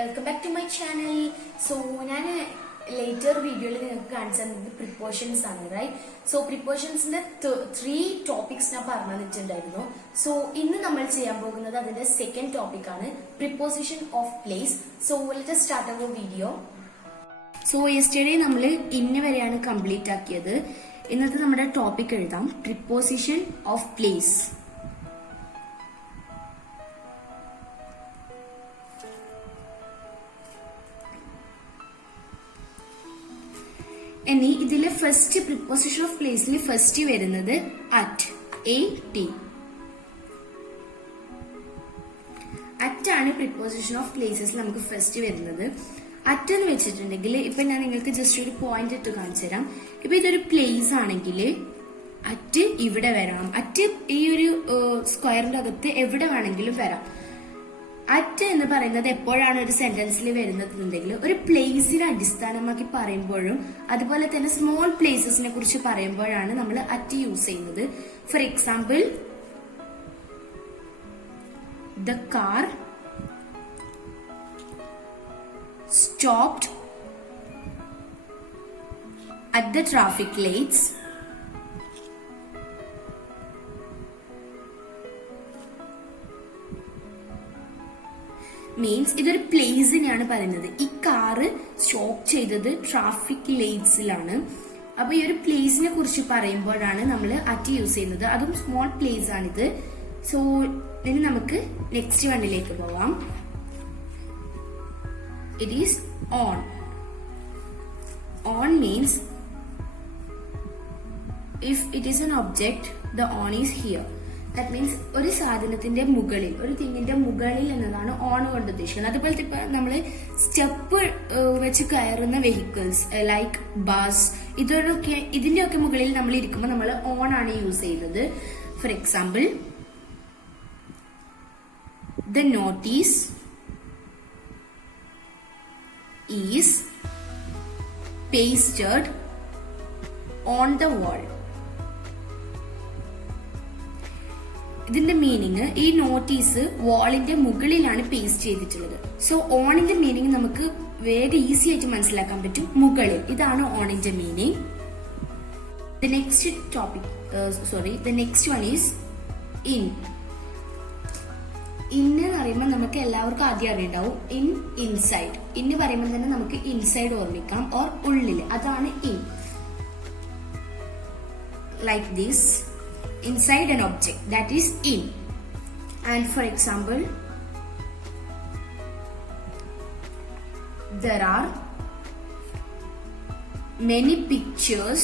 Welcome back to my channel. So ഞാൻ later വീഡിയോയിൽ നിങ്ങൾക്ക് കാണിച്ചു തന്നത് പ്രിപ്പോഷൻസ് ആണ്, റൈറ്റ്? സോ പ്രിപ്പോഷൻസിന്റെ 3 ടോപ്പിക്സ് ഞാൻ പറഞ്ഞു തന്നിട്ടുണ്ടായിരുന്നു. സോ ഇന്ന് നമ്മൾ ചെയ്യാൻ പോകുന്നത് അതിന്റെ സെക്കൻഡ് ടോപ്പിക് ആണ്, preposition of place. So let us start our video. So yesterday നമ്മൾ ഇന്ന് വരെയാണ് കംപ്ലീറ്റ് ആക്കിയത്. ഇന്നത്തെ നമ്മുടെ ടോപ്പിക് എഴുതാം, പ്രിപ്പോസിഷൻ ഓഫ് പ്ലേസ്. ഇനി ഇതിലെ ഫസ്റ്റ് പ്രിപ്പോസിഷൻ ഓഫ് പ്ലേസിൽ ഫസ്റ്റ് വരുന്നത് അറ്റ്, AT. അറ്റ് ആണ് പ്രിപ്പോസിഷൻ ഓഫ് പ്ലേസസ് നമുക്ക് ഫസ്റ്റ് വരുന്നത്. അറ്റ് എന്ന് വെച്ചിട്ടുണ്ടെങ്കിൽ ഇപ്പൊ ഞാൻ നിങ്ങൾക്ക് ജസ്റ്റ് ഒരു പോയിന്റ് ഇട്ട് കാണിച്ചു തരാം. ഇപ്പൊ ഇതൊരു പ്ലേസ് ആണെങ്കിൽ അറ്റ് ഇവിടെ വരണം. അറ്റ് ഈ ഒരു സ്ക്വയറിന്റെ അകത്ത് എവിടെ വേണമെങ്കിലും വരാം. അറ്റ് എന്ന് പറയുന്നത് എപ്പോഴാണ് ഒരു സെന്റൻസിൽ വരുന്നതെന്നുണ്ടെങ്കിൽ ഒരു പ്ലേസിനെ അടിസ്ഥാനമാക്കി പറയുമ്പോഴും അതുപോലെ തന്നെ സ്മോൾ പ്ലേസസിനെ കുറിച്ച് പറയുമ്പോഴാണ് നമ്മൾ അറ്റ് യൂസ് ചെയ്യുന്നത്. For example, the car stopped at the traffic lights means ഇതൊരു പ്ലേസിനെയാണ് പറയുന്നത്. ഈ കാറ് സ്റ്റോപ്പ് ചെയ്തത് ട്രാഫിക് ലൈറ്റ്സിലാണ്. അപ്പൊ ഈ ഒരു പ്ലേസിനെ കുറിച്ച് പറയുമ്പോഴാണ് നമ്മൾ അറ്റ് യൂസ് ചെയ്യുന്നത്. അതും സ്മോൾ പ്ലേസ് ആണിത്. സോ ഇനി നമുക്ക് നെക്സ്റ്റ് വണ്ണിലേക്ക് പോവാം. It is on. On means if it is N object, the one is here. That means ഒരു സാധനത്തിന്റെ മുകളിൽ, ഒരു തിങ്ങിന്റെ മുകളിൽ എന്നതാണ് ഓൺ കൊണ്ട് ഉദ്ദേശിക്കുന്നത്. അതുപോലത്തെ ഇപ്പൊ നമ്മള് സ്റ്റെപ്പ് വെച്ച് കയറുന്ന വെഹിക്കിൾസ് ലൈക്ക് ബസ്, ഇതിന്റെയൊക്കെ മുകളിൽ നമ്മൾ ഇരിക്കുമ്പോൾ നമ്മൾ ഓൺ ആണ് യൂസ് ചെയ്യുന്നത്. For example, the notice is pasted on the wall. ഇതിന്റെ മീനിങ് ഈ നോട്ടീസ് വാളിന്റെ മുകളിലാണ് പേസ്റ്റ് ചെയ്തിട്ടുള്ളത്. സോ ഓണിന്റെ മീനിങ് നമുക്ക് വേഗം ഈസി ആയിട്ട് മനസ്സിലാക്കാൻ പറ്റും, മുകളിൽ. ഇതാണ് ഓണിന്റെ meaning. The next one is in. ഇന്ന് പറയുമ്പോൾ നമുക്ക് എല്ലാവർക്കും ആദ്യം അറിയുണ്ടാവും ഇൻസൈഡ്. ഇന്ന് പറയുമ്പോൾ തന്നെ നമുക്ക് ഇൻസൈഡ് ഓർമ്മിക്കാം, ഓർ ഉള്ളിൽ. അതാണ് in. Like this, inside an object, that is in. And for example, there are many pictures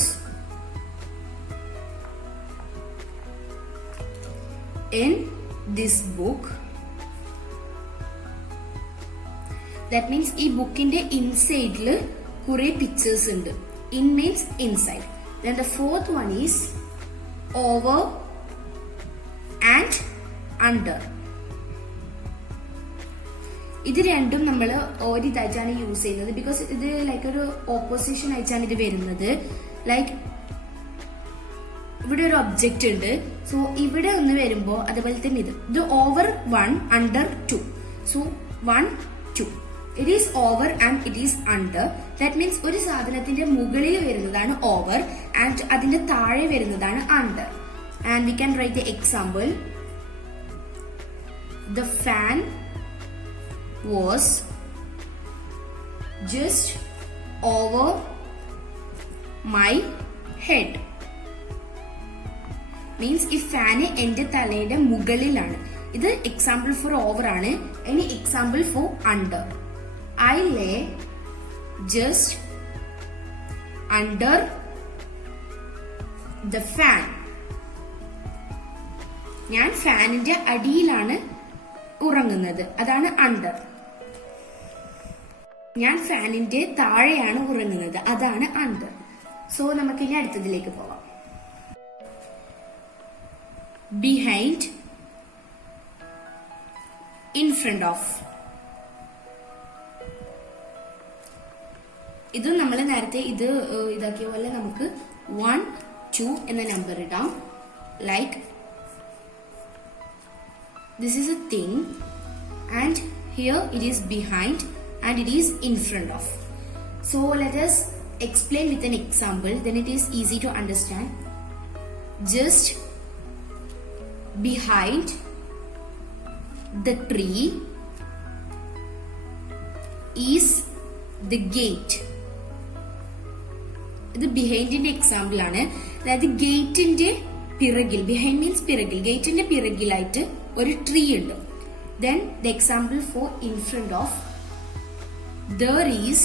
in this book. That means ഈ ബുക്കിന്റെ ഇൻസൈഡിൽ കുറെ പിക്ചേഴ്സ് ഉണ്ട്. In means inside. Then the fourth one is over and under. ഇത് രണ്ടും നമ്മൾ ഒരിതായിട്ടാണ് use ചെയ്യുന്നത്. Because ഇത് like ഒരു ഓപ്പോസിഷൻ ആയിട്ടാണ് ഇത് വരുന്നത്. ലൈക്ക് ഇവിടെ ഒരു ഒബ്ജക്റ്റ് ഉണ്ട്. സോ ഇവിടെ ഒന്ന് വരുമ്പോ അതുപോലെ തന്നെ ഇത് over 1, under 2. So 1, 2. It is over and it is under. That means ഒരു സാധനത്തിന്റെ മുകളിൽ വരുന്നതാണ് ഓവർ ആൻഡ് അതിന്റെ താഴെ വരുന്നതാണ് under. And we can write the example, the fan was just over my head. Means ഈ ഫാന് എന്റെ തലയുടെ മുകളിലാണ്. ഇത് എക്സാമ്പിൾ ഫോർ ഓവർ ആണ്. ഇനി example for under, I lay just under the fan. ഞാൻ ഫാനിന്റെ അടിയിലാണ് ഉറങ്ങുന്നത്, അതാണ് അണ്ടർ. ഞാൻ ഫാനിന്റെ താഴെയാണ് ഉറങ്ങുന്നത്, അതാണ് അണ്ടർ. സോ നമുക്ക് ഇനി അടുത്തതിലേക്ക് പോവാം. Behind, in front of. ഇത് നമ്മൾ നേരത്തെ ഇതാക്കിയ പോലെ നമുക്ക് 1, 2 എന്ന നമ്പർ ഇടാം. Like this is a thing and here it is behind, and it is in front of. So let us explain with an example, then it is easy to understand. Just behind the tree is the gate. ഇത് ബിഹൈൻഡിന്റെ example ആണ്. അതായത് ഗേറ്റിന്റെ പിറകിൽ, behind means പിറകിൽ, ഗേറ്റിന്റെ പിറകിലായിട്ട് ഒരു tree ഉണ്ട്. Then the example for in front of, there is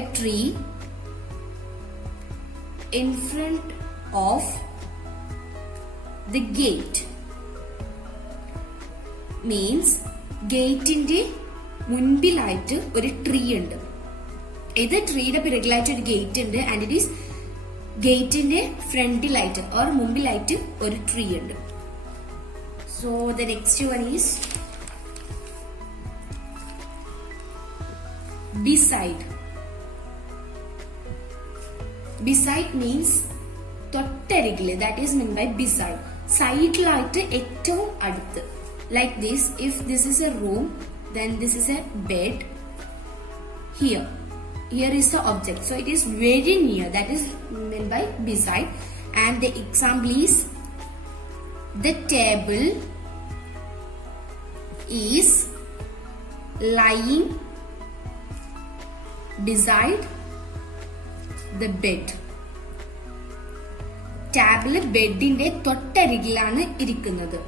a tree in front of the gate. Means ഗേറ്റിന്റെ മുൻപിലായിട്ട് ഒരു ട്രീ ഉണ്ട്. ഇത് ട്രീയുടെ പിറകിലായിട്ട് ഒരു ഗേറ്റ് ഉണ്ട് ആൻഡ് ഇറ്റ് ഈസ് ഗേറ്റിന്റെ ഫ്രണ്ടിലായിട്ട് ഓർ മുമ്പിലായിട്ട് ഒരു ട്രീ ഉണ്ട്. So the next one is beside. Beside means തൊട്ടരികില്, that is meant by beside. സൈഡിലായിട്ട് ഏറ്റവും അടുത്ത്. Like this, if this is a room, then this is a bed. Here is the object, so it is very near, that is meant by beside. And the example is, the table is lying beside the bed. Table ബെഡിന്റെ തൊട്ടരികിലാണ് ഇരിക്കുന്നത്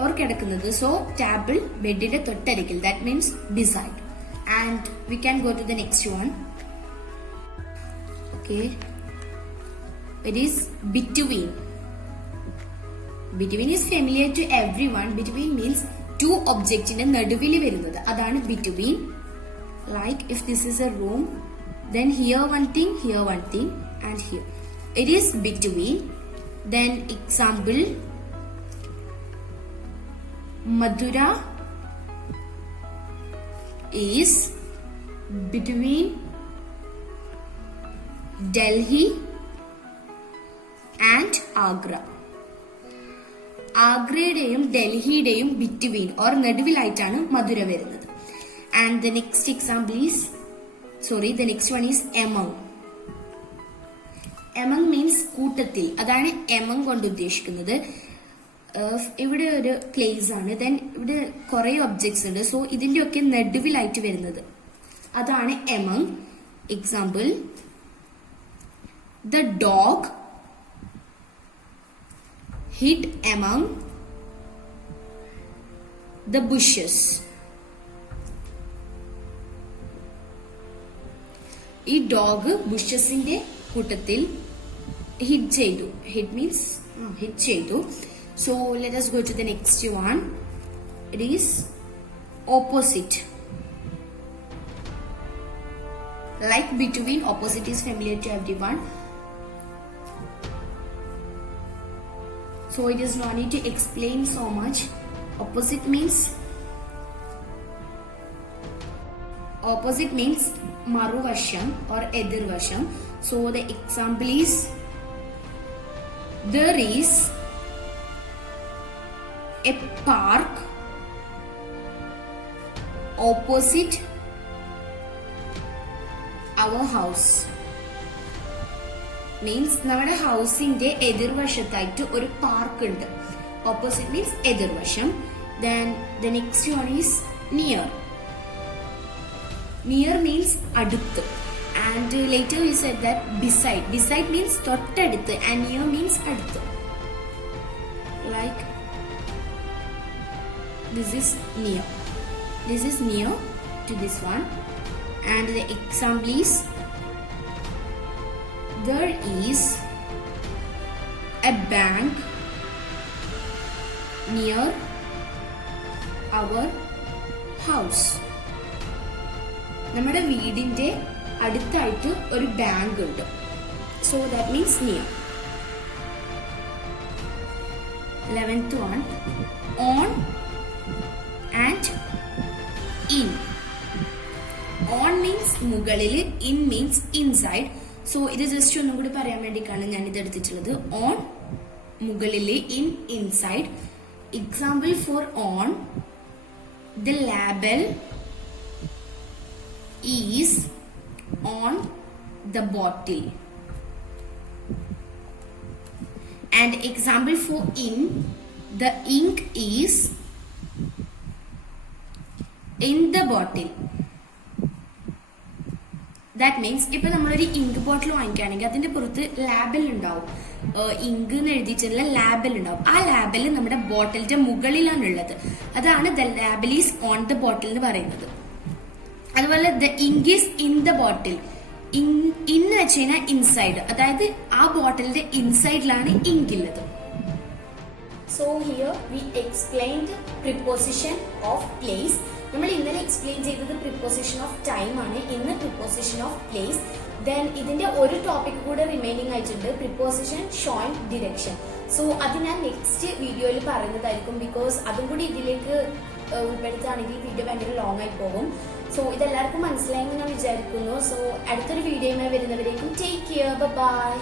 or കിടക്കുന്നത്. So table ബെഡിന്റെ തൊട്ടരികിൽ, that means beside. And we can go to the next one. Okay, it is between. Between is familiar to everyone. Between means two objects in the നടുവിൽ വരുന്നത്, അതാണ് between. Like if this is a room, then here one thing, and here. It is between. Then example, Madura is between Delhi and Agra. ആഗ്രയുടെയും ഡൽഹിയുടെയും between or നടുവിലായിട്ടാണ് മധുര വരുന്നത്. And the next example is, the next one is among. Among means കൂട്ടത്തിൽ, അതാണ് among കൊണ്ട് ഉദ്ദേശിക്കുന്നത്. ഇവിടെ ഒരു പ്ലേസ് ആണ്, ദെൻ ഇവിടെ കുറെ ഒബ്ജക്ട്സ് ഉണ്ട്, സോ ഇതിന്റെ ഒക്കെ നടുവിലായിട്ട് വരുന്നത് അതാണ് among. Example, the dog hid among the bushes. ഈ ഡോഗ് ബുഷസിന്റെ കൂട്ടത്തിൽ ഹിഡ് ചെയ്തു. ഹിഡ് മീൻസ് ഹിഡ് ചെയ്തു. So let us go to the next one. It is opposite. Like between, opposite is familiar to everyone. So it is no need to explain so much. Opposite means maruvasham or edirvasham. So the example is, there is a park opposite our house. Means നമ്മുടെ ഹൗസിന്റെ എതിർവശത്തായിട്ട് ഒരു park ഉണ്ട്. Opposite means എതിർവശം. Then the next one is near. Near means അടുത്ത്. And later we said that beside. Beside means തൊട്ടടുത്ത് and near means അടുത്ത്. Like this is near. This is near to this one. And the example is, there is a bank near our house. നമ്മുടെ വീടിന്റെ അടുത്തായിട്ട് ഒരു bank ഉണ്ട്. So that means near. 11th one, on and in. On means മുകളിൽ, in means inside. So ഇത് just ഒന്നും കൂടി പറയാൻ വേണ്ടിയിട്ടാണ് ഞാൻ ഇത് എടുത്തിട്ടുള്ളത്. ഓൺ മുകളില്, in inside. Example for on, the label is on the bottle. And example for in, the ink is in the bottle. That means ഇപ്പൊ നമ്മളൊരു ഇങ്ക് ബോട്ടിൽ വാങ്ങിക്കുകയാണെങ്കിൽ അതിന്റെ പുറത്ത് ലാബിൽ ഉണ്ടാവും, ഇങ്ക് എന്ന് എഴുതിയിട്ടുള്ള ലാബിൽ ഉണ്ടാവും. ആ ലാബിൽ നമ്മുടെ ബോട്ടിലിന്റെ മുകളിലാണ് ഉള്ളത്. അതാണ് ദ ലാബിൽ ഈസ് ഓൺ ദ ബോട്ടിൽ എന്ന് പറയുന്നത്. അതുപോലെ the ink is in the bottle. In വെച്ച് കഴിഞ്ഞാൽ ഇൻസൈഡ്, അതായത് ആ ബോട്ടിലിന്റെ ഇൻസൈഡിലാണ് ഇങ്ക് ഉള്ളത്. So here we explained preposition of place. നമ്മൾ ഇന്നലെ എക്സ്പ്ലെയിൻ ചെയ്തത് പ്രിപ്പോസിഷൻ ഓഫ് ടൈം ആണ്, ഇന്ന് പ്രിപ്പോസിഷൻ ഓഫ് പ്ലേസ്. ദെൻ ഇതിന്റെ ഒരു ടോപ്പിക് കൂടെ റിമൈനിങ് ആയിട്ടുണ്ട്, പ്രിപ്പോസിഷൻ ഷോയിങ് ഡിറക്ഷൻ. സോ അത് ഞാൻ നെക്സ്റ്റ് വീഡിയോയിൽ പറയുന്നതായിരിക്കും, ബിക്കോസ് അതും കൂടി ഇതിലേക്ക് ഉൾപ്പെടുത്തുകയാണെങ്കിൽ വീഡിയോ ഭയങ്കര ലോങ് ആയി പോകും. സോ ഇതെല്ലാവർക്കും മനസ്സിലായെന്ന് ഞാൻ വിചാരിക്കുന്നു. സോ അടുത്തൊരു വീഡിയോയുമായി വരുന്നവരേക്കും ടേക്ക് കെയർ, ബൈ.